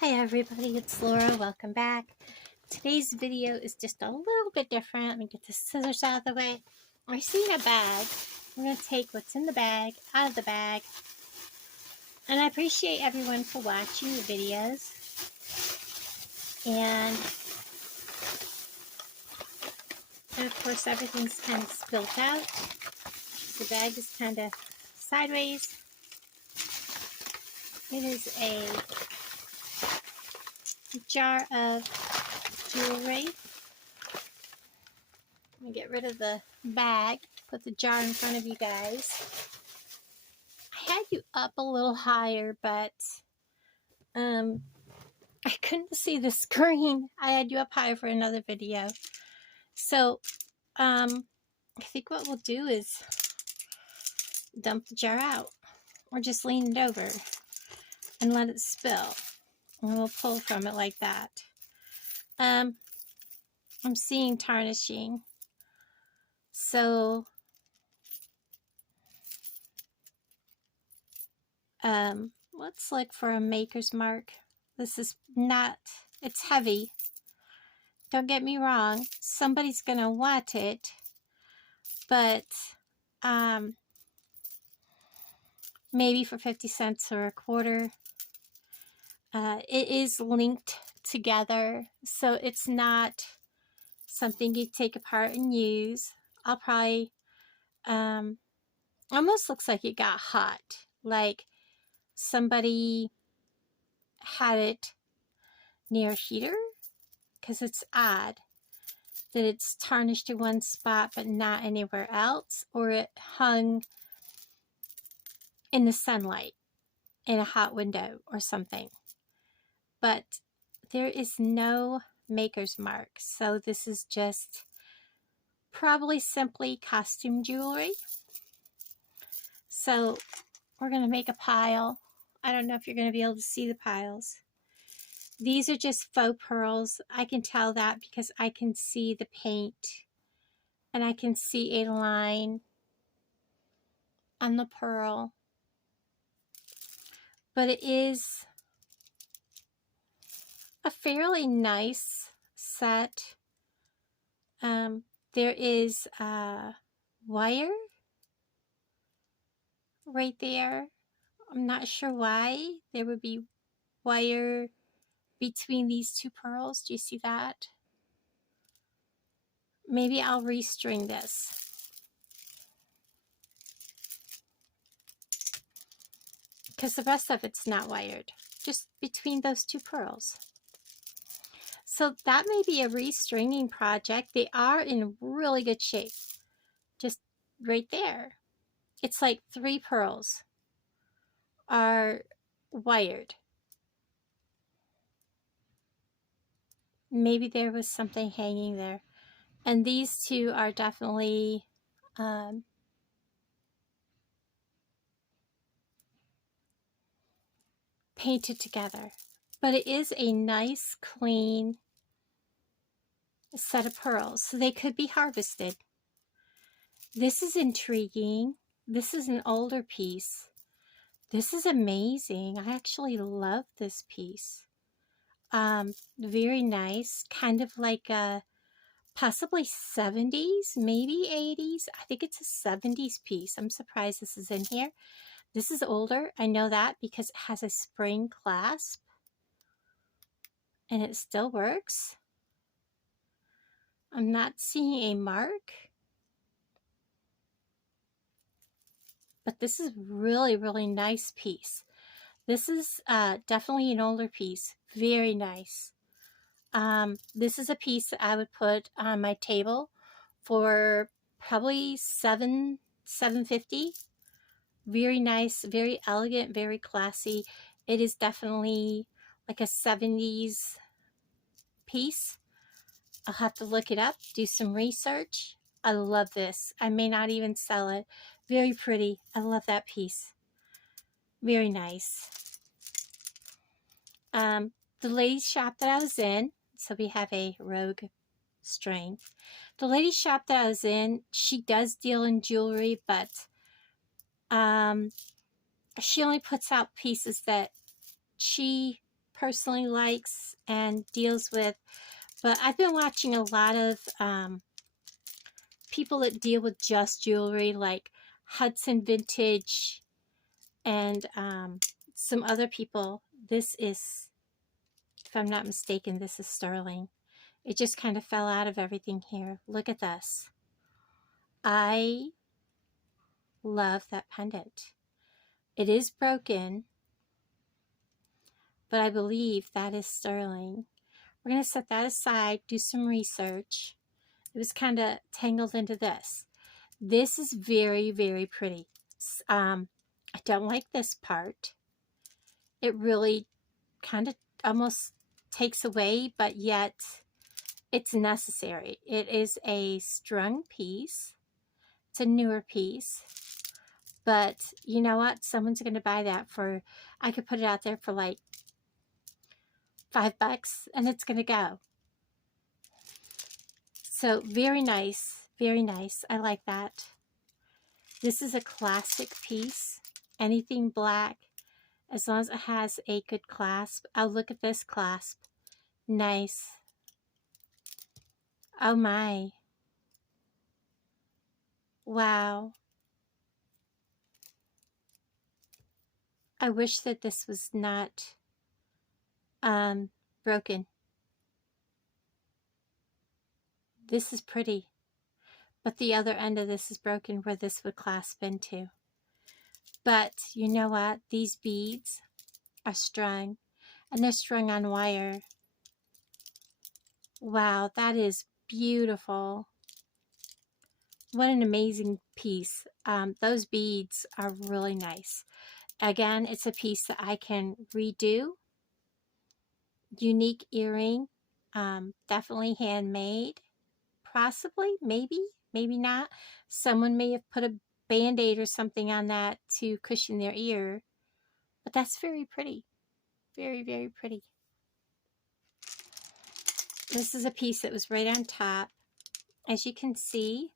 Hi everybody, it's Laura. Welcome back. Today's video is just a little bit different. Let me get the scissors out of the way. I see a bag. I'm going to take what's in the bag out of the bag. And I appreciate everyone for watching the videos. And of course everything's kind of spilt out. The bag is kind of sideways. It is a jar of jewelry. Let me get rid of the bag, put the jar in front of you guys. I had you up a little higher, but I couldn't see the screen. I had you up higher for another video. So I think what we'll do is dump the jar out, or just lean it over and let it spill. And we'll pull from it like that. I'm seeing tarnishing. So let's look for a maker's mark. This is not, it's heavy. Don't get me wrong, somebody's gonna want it, but maybe for 50 cents or a quarter. It is linked together, so it's not something you take apart and use. I'll probably, almost looks like it got hot, like somebody had it near a heater, because it's odd that it's tarnished in one spot but not anywhere else, or it hung in the sunlight in a hot window or something. But there is no maker's mark, so this is just probably simply costume jewelry. So we're going to make a pile. I don't know if you're going to be able to see the piles. These are just faux pearls. I can tell that because I can see the paint and I can see a line on the pearl. But it is a fairly nice set. There is a wire right there. I'm not sure why there would be wire between these two pearls. Do you see that? Maybe I'll restring this. Because the rest of it's not wired. Just between those two pearls. So that may be a restringing project. They are in really good shape. Just right there. It's like 3 pearls are wired. Maybe there was something hanging there. And these two are definitely painted together. But it is a nice, clean set of pearls. So they could be harvested. This is intriguing. This is an older piece. This is amazing. I actually love this piece. Very nice. Kind of like a possibly 70s, maybe 80s. I think it's a 70s piece. I'm surprised this is in here. This is older. I know that because it has a spring clasp. And it still works. I'm not seeing a mark. But this is really, really nice piece. This is definitely an older piece. Very nice. This is a piece that I would put on my table for probably $7.50. Very nice, very elegant, very classy. It is definitely like a 70s piece. I'll have to look it up, do some research. I love this. I may not even sell it. Very pretty. I love that piece. Very nice. The ladies' shop that I was in, so we have a rogue string. The ladies' shop that I was in, she does deal in jewelry, but she only puts out pieces that she personally likes and deals with, but I've been watching a lot of people that deal with just jewelry, like Hudson Vintage and some other people. This is, if I'm not mistaken, this is sterling. It just kind of fell out of everything here. Look at this. I love that pendant. It is broken, but I believe that is sterling. We're going to set that aside, do some research. It was kind of tangled into this. This is very, very pretty. I don't like this part. It really kind of almost takes away, but yet it's necessary. It is a strung piece. It's a newer piece. But you know what? Someone's going to buy that for, I could put it out there for like $5 and it's going to go. So very nice. Very nice. I like that. This is a classic piece. Anything black, as long as it has a good clasp. Oh, look at this clasp. Nice. Oh my. Wow. I wish that this was not broken. This is pretty. But the other end of this is broken where this would clasp into. But you know what? These beads are strung. And they're strung on wire. Wow, that is beautiful. What an amazing piece. Those beads are really nice. Again, it's a piece that I can redo. Unique earring. Definitely handmade. Possibly, maybe, maybe not. Someone may have put a band-aid or something on that to cushion their ear. But that's very pretty. Very, very pretty. This is a piece that was right on top. As you can see,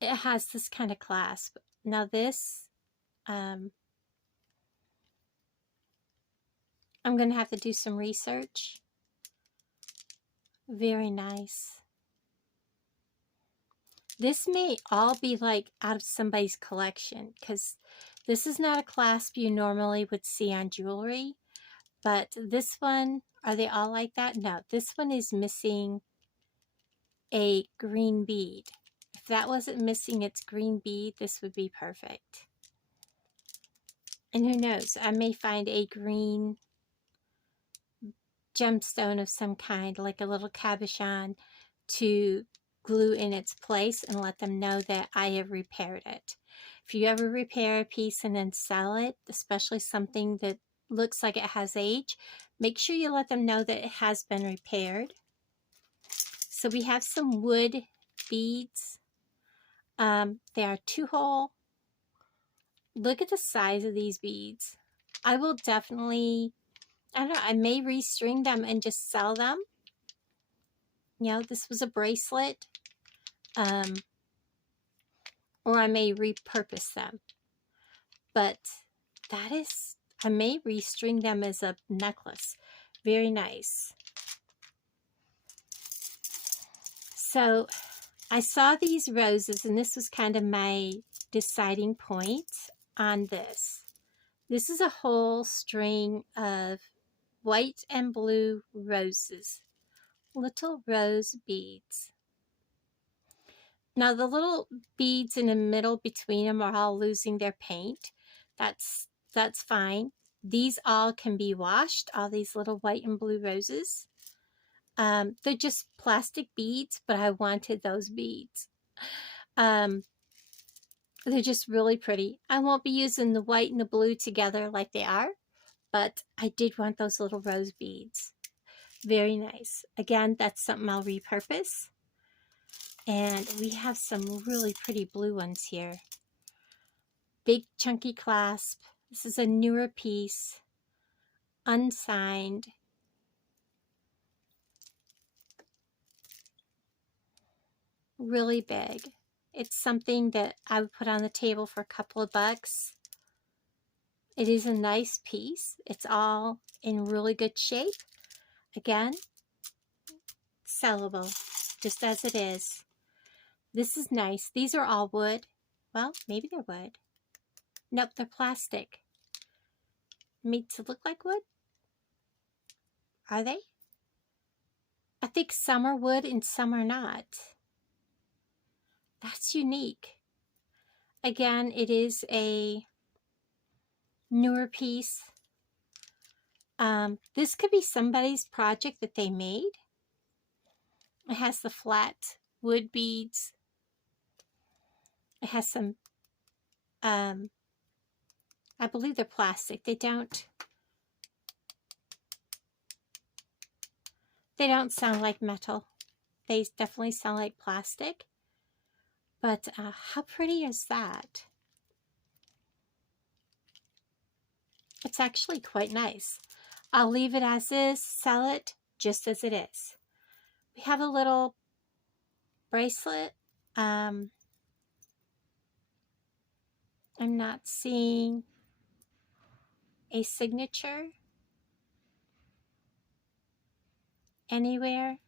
it has this kind of clasp. Now this, I'm going to have to do some research. Very nice. This may all be like out of somebody's collection, because this is not a clasp you normally would see on jewelry. But this one, are they all like that? No, this one is missing a green bead. If that wasn't missing its green bead, this would be perfect. And who knows, I may find a green gemstone of some kind, like a little cabochon, to glue in its place and let them know that I have repaired it. If you ever repair a piece and then sell it, especially something that looks like it has age, make sure you let them know that it has been repaired. So we have some wood beads. They are 2-hole. Look at the size of these beads. I will definitely, I don't know, I may restring them and just sell them. You know, this was a bracelet. Or I may repurpose them. But that is, I may restring them as a necklace. Very nice. So I saw these roses, and this was kind of my deciding point on this. This is a whole string of white and blue roses. Little rose beads. Now the little beads in the middle between them are all losing their paint. That's fine. These all can be washed, all these little white and blue roses. They're just plastic beads, but I wanted those beads. They're just really pretty. I won't be using the white and the blue together like they are, but I did want those little rose beads. Very nice. Again, that's something I'll repurpose. And we have some really pretty blue ones here. Big chunky clasp. This is a newer piece. Unsigned. Really big. It's something that I would put on the table for a couple of bucks. It is a nice piece. It's all in really good shape. Again, sellable, just as it is. This is nice. These are all wood. Well, maybe they're wood. Nope, they're plastic. Made to look like wood? Are they? I think some are wood and some are not. That's unique. Again, it is a newer piece. This could be somebody's project that they made. It has the flat wood beads. It has some, I believe they're plastic. They don't sound like metal. They definitely sound like plastic. But how pretty is that? It's actually quite nice. I'll leave it as is, sell it just as it is. We have a little bracelet. I'm not seeing a signature anywhere.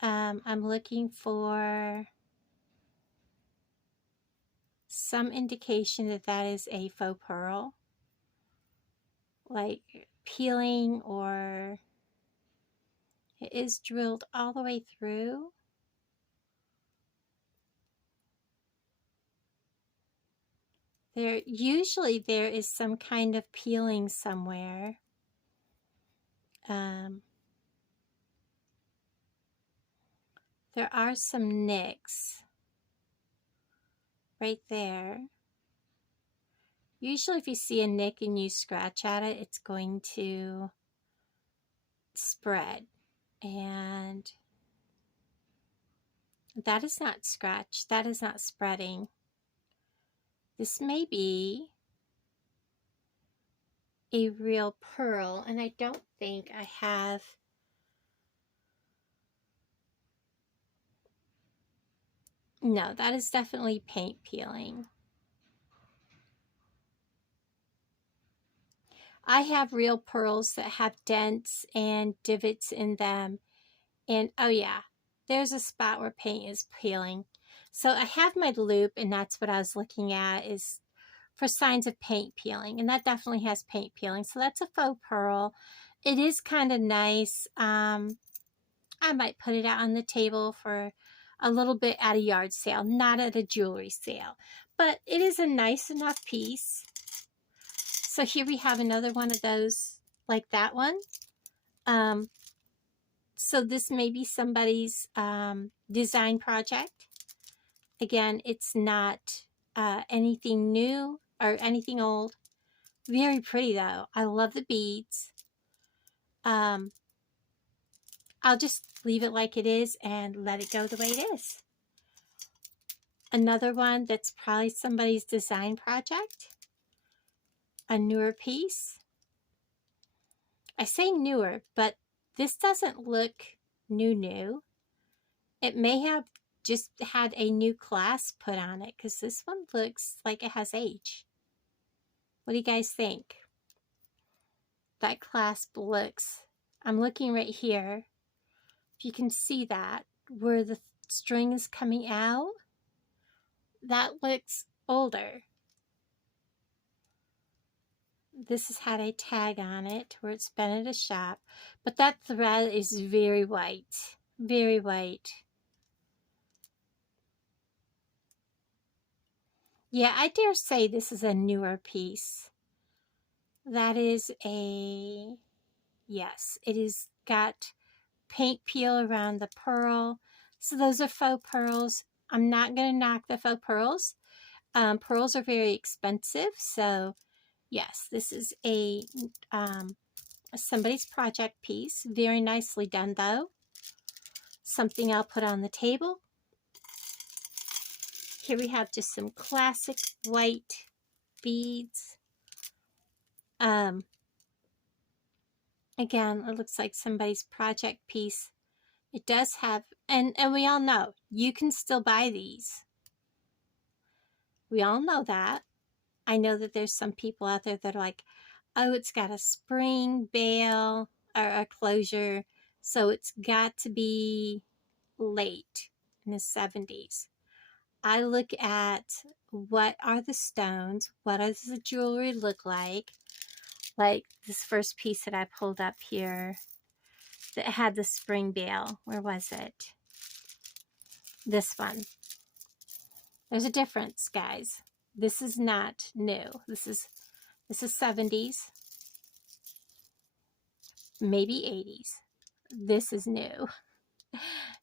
I'm looking for some indication that that is a faux pearl, like peeling, or it is drilled all the way through. Usually there is some kind of peeling somewhere. There are some nicks right there. Usually if you see a nick and you scratch at it, it's going to spread. And that is not scratched. That is not spreading. This may be a real pearl, and I don't think I have. No, that is definitely paint peeling. I have real pearls that have dents and divots in them. And oh yeah, there's a spot where paint is peeling. So I have my loop, and that's what I was looking at, is for signs of paint peeling. And that definitely has paint peeling. So that's a faux pearl. It is kind of nice. I might put it out on the table for a little bit at a yard sale, not at a jewelry sale. But it is a nice enough piece. So here we have another one of those, like that one. So this may be somebody's design project. Again, it's not anything new or anything old. Very pretty though. I love the beads. I'll just leave it like it is and let it go the way it is. Another one that's probably somebody's design project. A newer piece. I say newer, but this doesn't look new. It may have just had a new clasp put on it, because this one looks like it has age. What do you guys think? That clasp looks, I'm looking right here. If you can see that, where the string is coming out, that looks older. This has had a tag on it where it's been at a shop, but that thread is very white, very white. Yeah, I dare say this is a newer piece. That is a, yes, it is got paint peel around the pearl. So those are faux pearls. I'm not going to knock the faux pearls. Pearls are very expensive. So yes, this is a somebody's project piece. Very nicely done though. Something I'll put on the table. Here we have just some classic white beads. Again, it looks like somebody's project piece. It does have, and we all know, you can still buy these. We all know that. I know that there's some people out there that are like, oh, it's got a spring bail or a closure, so it's got to be late in the 70s. I look at what are the stones, what does the jewelry look like this first piece that I pulled up here that had the spring bail. Where was it? This one. There's a difference, guys. This is not new. This is 70s, maybe 80s. This is new.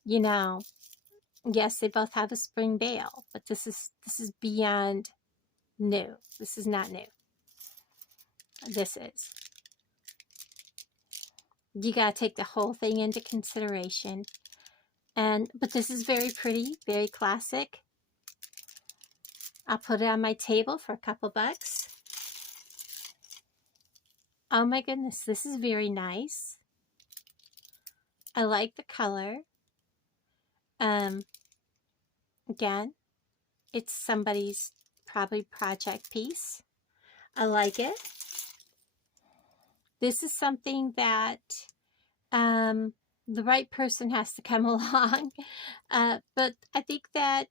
You know, yes, they both have a spring bail, but this is beyond new. This is not new. This is. You got to take the whole thing into consideration. But this is very pretty, very classic. I'll put it on my table for a couple bucks. Oh my goodness, this is very nice. I like the color. Again, it's somebody's probably project piece. I like it. This is something that the right person has to come along. But I think that,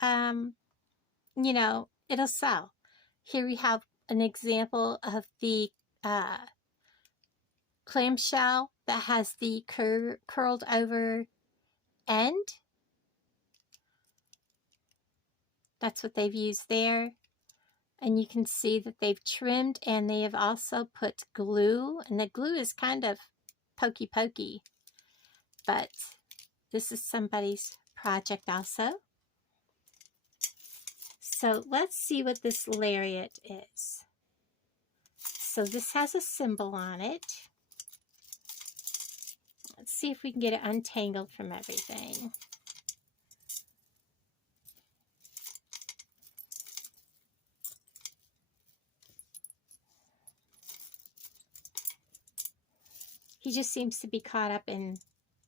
you know, it'll sell. Here we have an example of the clamshell that has the curled over end. That's what they've used there. And you can see that they've trimmed, and they have also put glue. And the glue is kind of pokey, but this is somebody's project also. So let's see what this lariat is. So this has a symbol on it. Let's see if we can get it untangled from everything. He just seems to be caught up in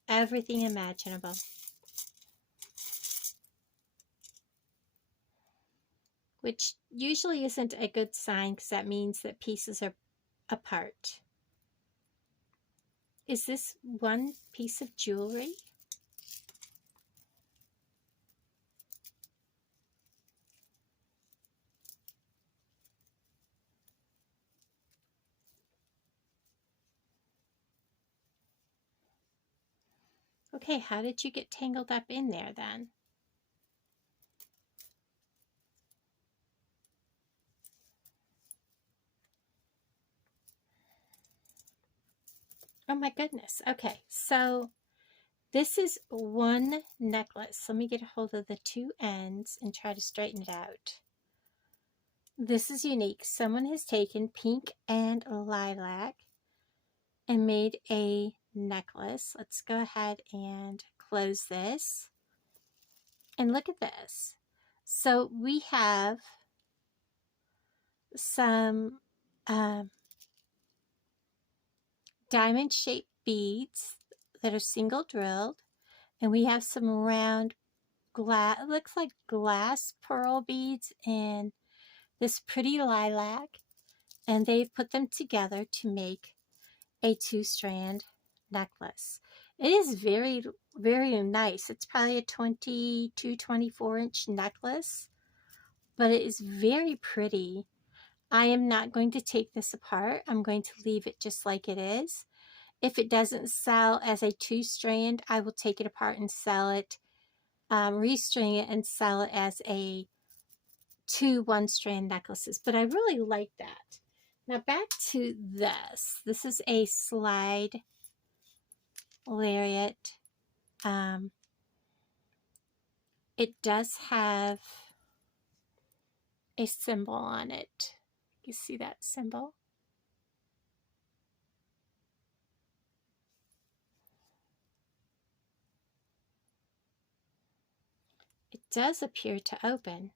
everything imaginable. Which usually isn't a good sign, because that means that pieces are apart. Is this one piece of jewelry? Okay, how did you get tangled up in there then? Oh my goodness. Okay, so this is one necklace. Let me get a hold of the two ends and try to straighten it out. This is unique. Someone has taken pink and lilac and made a necklace. Let's go ahead and close this. And look at this. So we have some diamond-shaped beads that are single drilled, and we have some round glass, looks like glass pearl beads in this pretty lilac, and they've put them together to make a two-strand necklace. It is very, very nice. It's probably a 22, 24-inch necklace, but it is very pretty. I am not going to take this apart. I'm going to leave it just like it is. If it doesn't sell as a two-strand, I will take it apart and sell it, restring it and sell it as a two one-strand necklaces. But I really like that. Now back to this. This is a slide lariat. It does have a symbol on it. You see that symbol? It does appear to open.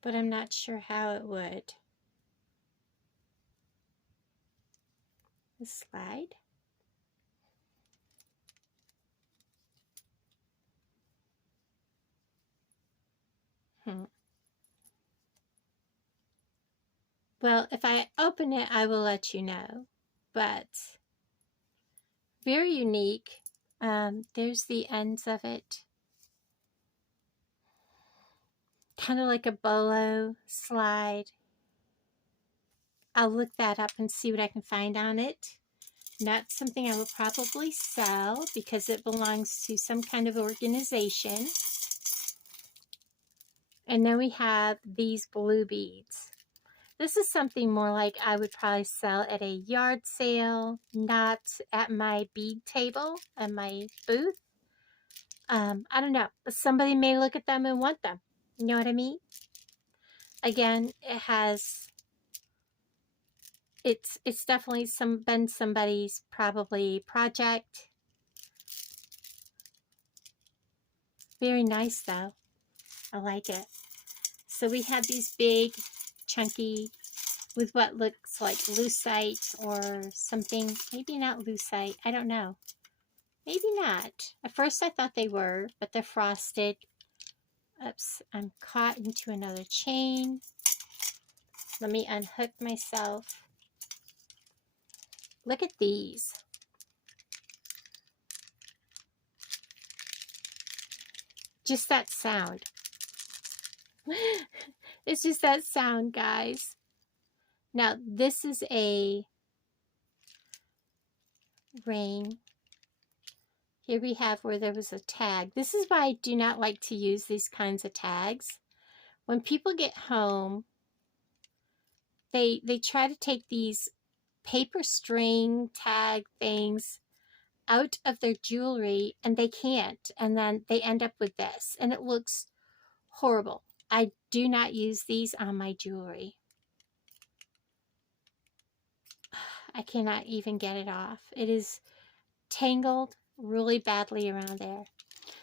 But I'm not sure how it would. The slide. Well, if I open it, I will let you know. But very unique. There's the ends of it. Kind of like a bolo slide. I'll look that up and see what I can find on it. Not something I will probably sell because it belongs to some kind of organization. And then we have these blue beads. This is something more like I would probably sell at a yard sale, not at my bead table, at my booth. I don't know, but somebody may look at them and want them. You know what I mean? Again, it's definitely been somebody's probably project. Very nice though. I like it. So we have these big, chunky, with what looks like lucite or something. Maybe not lucite. I don't know. Maybe not. At first I thought they were, but they're frosted. Oops, I'm caught into another chain. Let me unhook myself. Look at these. Just that sound. It's just that sound, guys. Now, this is a ring. Here we have where there was a tag. This is why I do not like to use these kinds of tags. When people get home, they try to take these paper string tag things out of their jewelry and they can't, and then they end up with this and it looks horrible. I do not use these on my jewelry. I cannot even get it off. It is tangled really badly around there.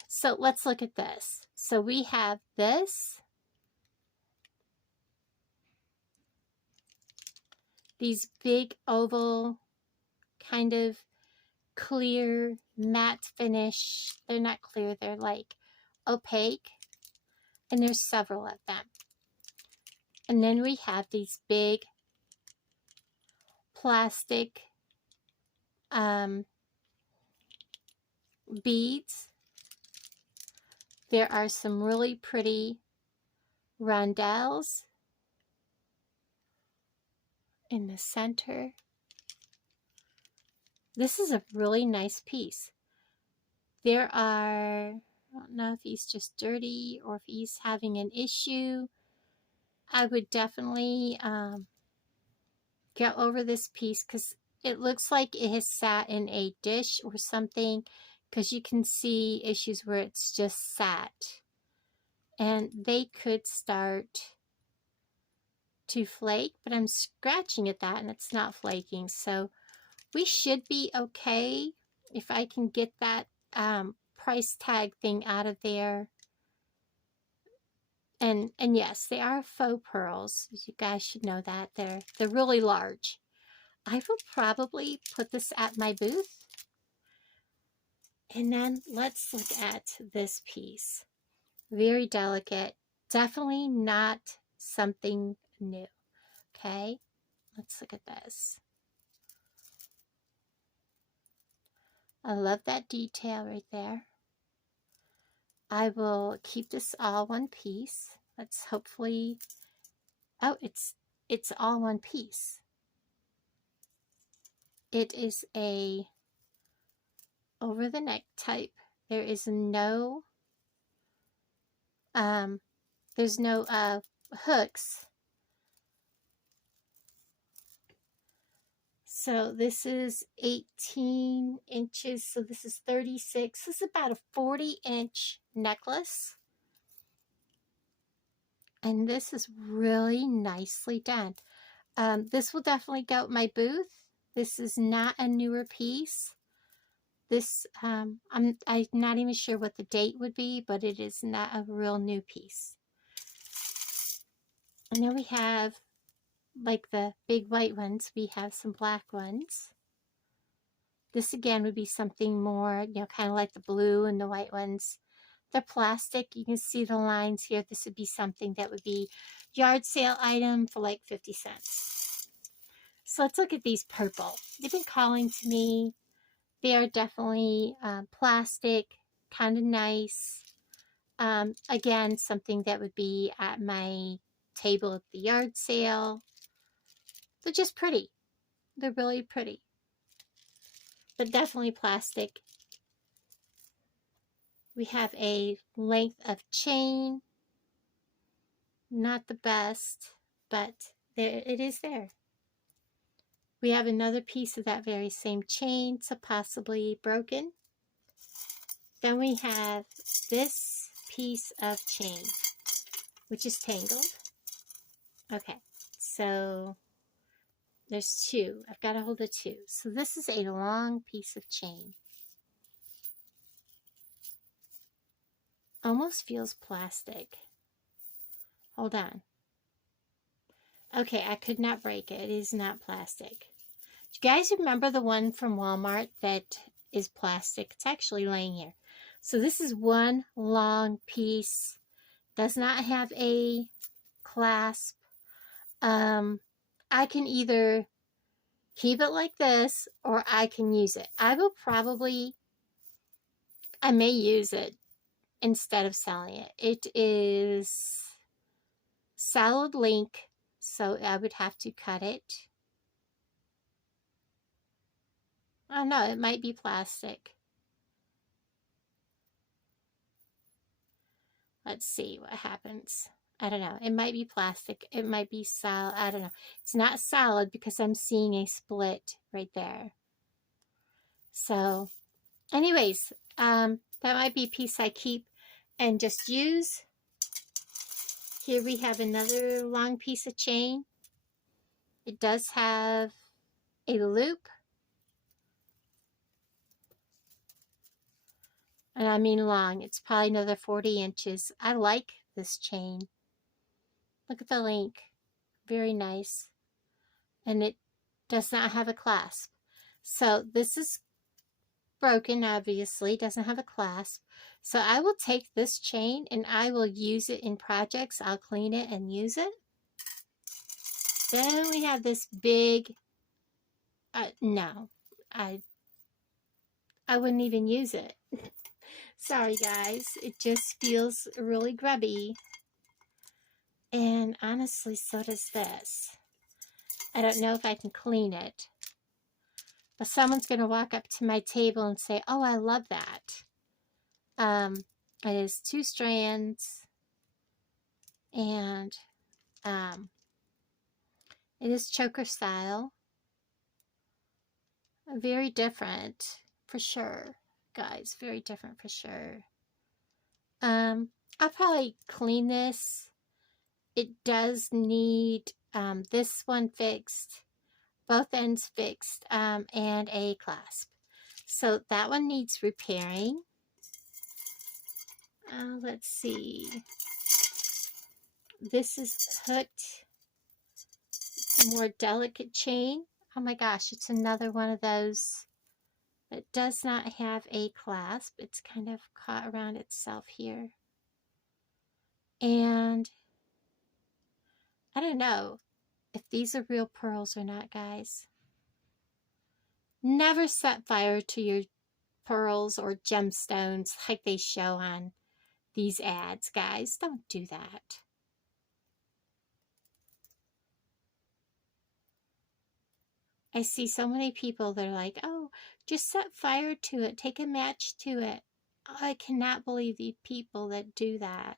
So let's look at this. So we have this, these big oval kind of clear matte finish. They're not clear, they're like opaque, and there's several of them. And then we have these big plastic beads. There are some really pretty rondelles in the center. This is a really nice piece. There are, I don't know if he's just dirty or if he's having an issue. I would definitely go over this piece because it looks like it has sat in a dish or something, because you can see issues where it's just sat. And they could start to flake, but I'm scratching at that and it's not flaking. So we should be okay if I can get that price tag thing out of there. And yes, they are faux pearls. You guys should know that. They're really large. I will probably put this at my booth. And then let's look at this piece. Very delicate. Definitely not something new. Okay, let's look at this. I love that detail right there. I will keep this all one piece. Let's hopefully, oh, it's all one piece. It is a over the neck type. There is no there's no hooks. So this is 18 inches, so this is 36. This is about a 40-inch necklace. And this is really nicely done. This will definitely go at my booth. This is not a newer piece. This, I'm not even sure what the date would be, but it is not a real new piece. And then we have, like the big white ones, we have some black ones. This again would be something more, you know, kind of like the blue and the white ones. They're plastic. You can see the lines here. This would be something that would be yard sale item for like 50 cents. So let's look at these purple. They've been calling to me. They are definitely plastic, kind of nice. Again, something that would be at my table at the yard sale. They're just pretty. They're really pretty. But definitely plastic. We have a length of chain. Not the best, but there it is there. We have another piece of that very same chain, so possibly broken. Then we have this piece of chain, which is tangled. Okay, so there's two. I've got a hold of two. So this is a long piece of chain. Almost feels plastic. Hold on. Okay, I could not break it. It is not plastic. Do you guys remember the one from Walmart that is plastic? It's actually laying here. So this is one long piece. Does not have a clasp. I can either keep it like this or I can use it. I may use it instead of selling it. It is solid link, so I would have to cut it. Oh no, it might be plastic. Let's see what happens. I don't know. It might be plastic. It might be solid. I don't know. It's not solid because I'm seeing a split right there. So, anyways, that might be a piece I keep and just use. Here we have another long piece of chain. It does have a loop. And I mean long. It's probably another 40 inches. I like this chain. Look at the link. Very nice. And it does not have a clasp. So this is broken, obviously. Doesn't have a clasp. So I will take this chain and I will use it in projects. I'll clean it and use it. Then we have this big, no, I wouldn't even use it. Sorry guys, it just feels really grubby. And honestly, so does this. I don't know if I can clean it. But someone's going to walk up to my table and say, oh, I love that. It is 2 strands. And it is choker style. Very different for sure. Guys, very different for sure. I'll probably clean this. It does need this one fixed, both ends fixed, and a clasp. So that one needs repairing. Let's see. This is hooked. It's a more delicate chain. Oh my gosh, it's another one of those that does not have a clasp. It's kind of caught around itself here. And I don't know if these are real pearls or not, guys. Never set fire to your pearls or gemstones like they show on these ads, guys. Don't do that. I see so many people that are like, oh, just set fire to it. Take a match to it. I cannot believe the people that do that.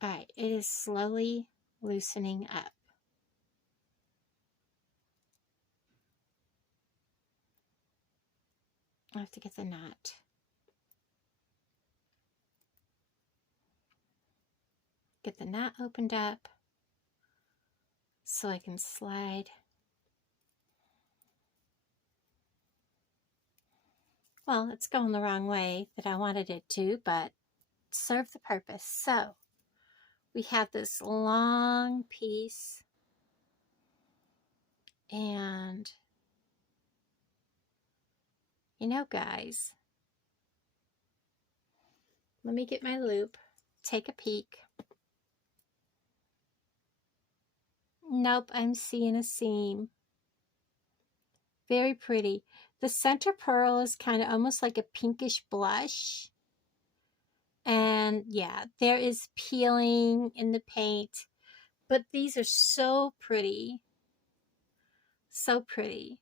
All right, it is slowly loosening up. I have to get the knot. Get the knot opened up so I can slide. Well, it's going the wrong way that I wanted it to, but serve the purpose. So we have this long piece And, you know, guys, let me get my loop, take a peek. Nope, I'm seeing a seam. Very pretty. The center pearl is kind of almost like a pinkish blush. And yeah, there is peeling in the paint, but these are so pretty. So pretty.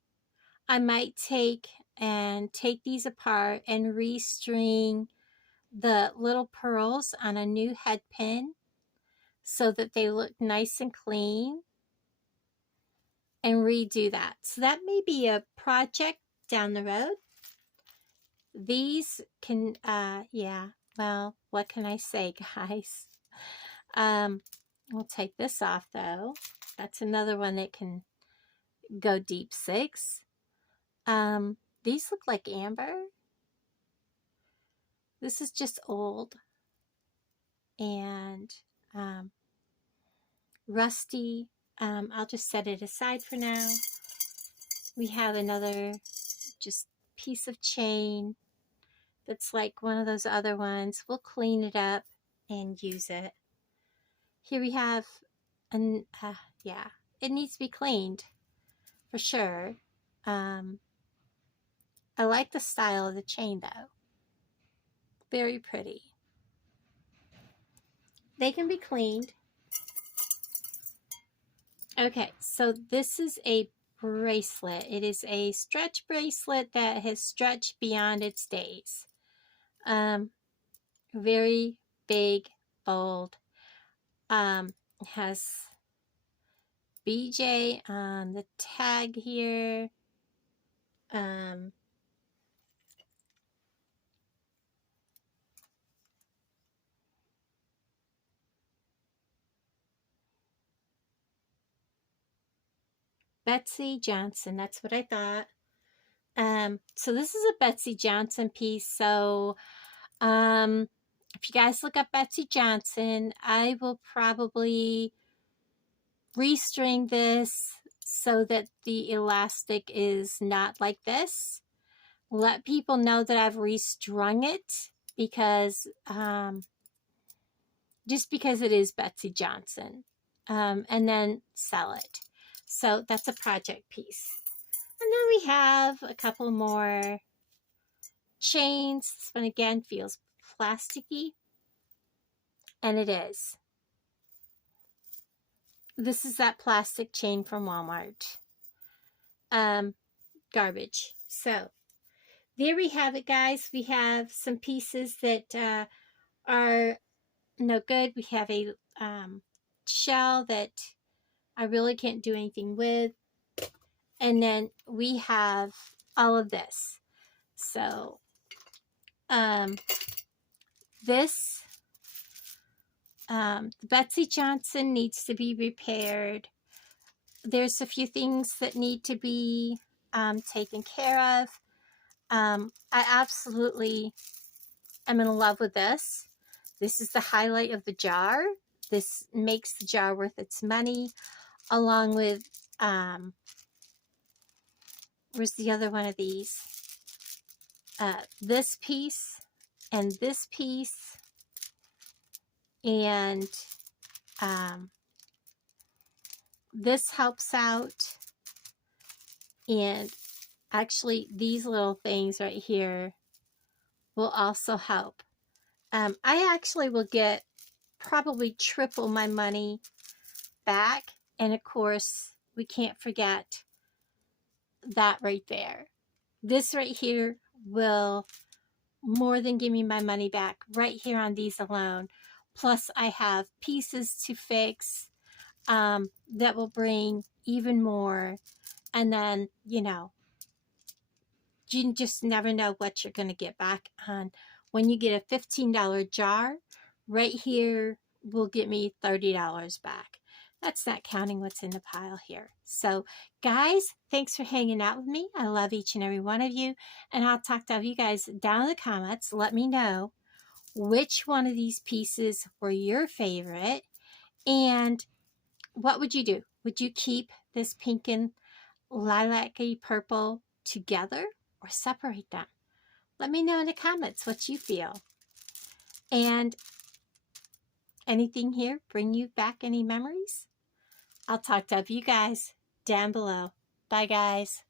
I might take these apart and restring the little pearls on a new head pin so that they look nice and clean, and redo that. So that may be a project down the road. These can, yeah, well, what can I say, guys? We'll take this off, though. That's another one that can go deep 6. These look like amber. This is just old and rusty. I'll just set it aside for now. We have another just piece of chain that's like one of those other ones. We'll clean it up and use it. Here we have an yeah, it needs to be cleaned for sure. I like the style of the chain though. Very pretty. They can be cleaned. Okay, so this is a bracelet. It is a stretch bracelet that has stretched beyond its days. Very big, bold. Has BJ on the tag here. Betsy Johnson, that's what I thought. So this is a Betsy Johnson piece. So if you guys look up Betsy Johnson, I will probably restring this so that the elastic is not like this. Let people know that I've restrung it because just because it is Betsy Johnson, and then sell it. So that's a project piece. And then we have a couple more chains. This one again feels plasticky, and it is. This is that plastic chain from Walmart. Garbage. So there we have it, guys. We have some pieces that are no good. We have a shell that I really can't do anything with. And then we have all of this. So this Betsy Johnson needs to be repaired. There's a few things that need to be taken care of. I absolutely am in love with this. This is the highlight of the jar. This makes the jar worth its money, along with, where's the other one of these? This piece and this piece. And this helps out. And actually, these little things right here will also help. I actually will get probably triple my money back. And of course, we can't forget that right there. This right here will more than give me my money back right here on these alone. Plus, I have pieces to fix that will bring even more. And then, you know, you just never know what you're going to get back on. When you get a $15 jar, right here will get me $30 back. That's not counting what's in the pile here. So, guys, thanks for hanging out with me. I love each and every one of you. And I'll talk to you guys down in the comments. Let me know which one of these pieces were your favorite. And what would you do? Would you keep this pinkin lilac-y purple together or separate them? Let me know in the comments what you feel. And anything here bring you back any memories? I'll talk to you guys down below. Bye, guys.